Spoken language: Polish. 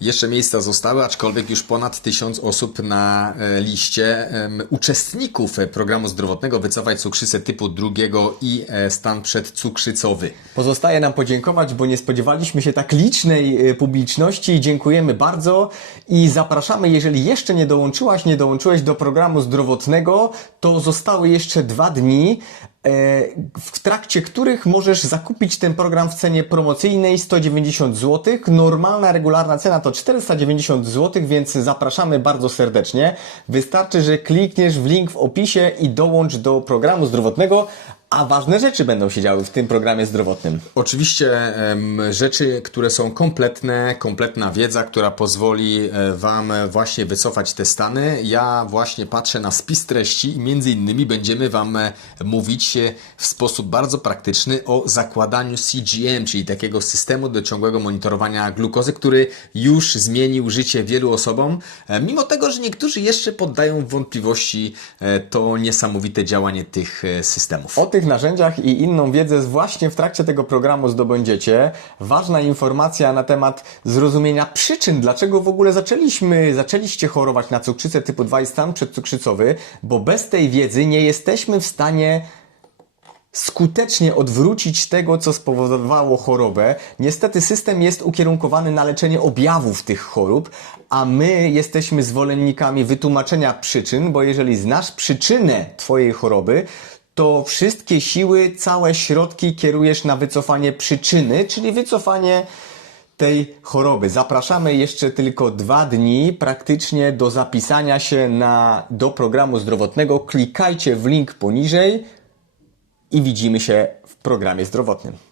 Jeszcze miejsca zostały, aczkolwiek już ponad tysiąc osób na e, liście uczestników e, programu zdrowotnego Wycofaj cukrzycę typu drugiego i e, stan przedcukrzycowy. Pozostaje nam podziękować, bo nie spodziewaliśmy się tak licznej publiczności. Dziękujemy bardzo i zapraszamy, jeżeli jeszcze nie dołączyłaś, nie dołączyłeś do programu zdrowotnego, to zostały jeszcze dwa dni, w trakcie których możesz zakupić ten program w cenie promocyjnej 190 zł. Normalna, regularna cena to 490 zł, więc zapraszamy bardzo serdecznie. Wystarczy, że klikniesz w link w opisie i dołącz do programu zdrowotnego, a ważne rzeczy będą się działy w tym programie zdrowotnym. Oczywiście rzeczy, które są kompletne, kompletna wiedza, która pozwoli e, Wam właśnie wycofać te stany. Ja właśnie patrzę na spis treści i między innymi będziemy Wam e, mówić w sposób bardzo praktyczny o zakładaniu CGM, czyli takiego systemu do ciągłego monitorowania glukozy, który już zmienił życie wielu osobom, e, mimo tego, że niektórzy jeszcze poddają wątpliwości to niesamowite działanie tych systemów. O tych narzędziach i inną wiedzę właśnie w trakcie tego programu zdobędziecie. Ważna informacja na temat zrozumienia przyczyn, dlaczego w ogóle zaczęliśmy, zaczęliście chorować na cukrzycę typu 2 i stan przedcukrzycowy, bo bez tej wiedzy nie jesteśmy w stanie skutecznie odwrócić tego, co spowodowało chorobę. Niestety system jest ukierunkowany na leczenie objawów tych chorób, a my jesteśmy zwolennikami wytłumaczenia przyczyn, bo jeżeli znasz przyczynę Twojej choroby, to wszystkie siły, całe środki kierujesz na wycofanie przyczyny, czyli wycofanie tej choroby. Zapraszamy jeszcze tylko dwa dni praktycznie do zapisania się na, do programu zdrowotnego. Klikajcie w link poniżej i widzimy się w programie zdrowotnym.